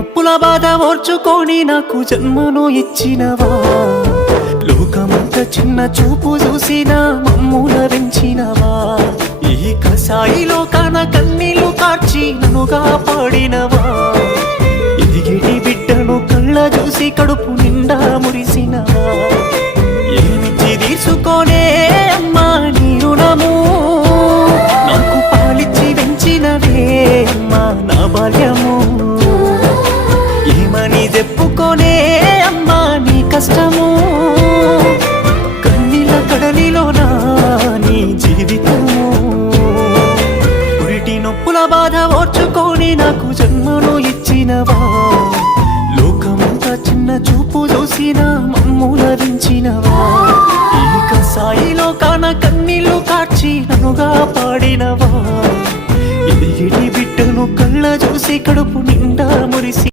నొప్పుల బాధ ఓర్చుకొని నాకు జన్మను ఇచ్చినవా, లోకమంత చిన్న చూపు చూసిన మమ్ముల పెంచినవా, ఈ కసాయి లోకాన కన్నీళ్లు కార్చి నన్నుగా పాడినవా, ఎదిగిటి బిడ్డను కళ్ళ చూసి కడుపు నిండా మురిసినవా, ఏమిచ్చి తీసుకోనే అమ్మా నీ రుణము, నాకు పాలిచ్చి పెంచినవే అమ్మా నా బాల్యము, ఏమని చెప్పుకోనే అమ్మా నీ కష్టము, కన్నీళ్ళ కడలిలోనా నీ జీవితము, పురిటి నొప్పుల బాధ ఓర్చుకొని నాకు జన్మను ఇచ్చినవా, లోకమంతా చిన్న చూపు చూసిన మమ్ముల దించినవా, ఈ కసాయిలో కాన కన్నీళ్లు కార్చి నన్నుగా పాడినవా, ఎదిగిటి బిడ్డను కళ్ళ చూసి కడుపు నిండా మురిసి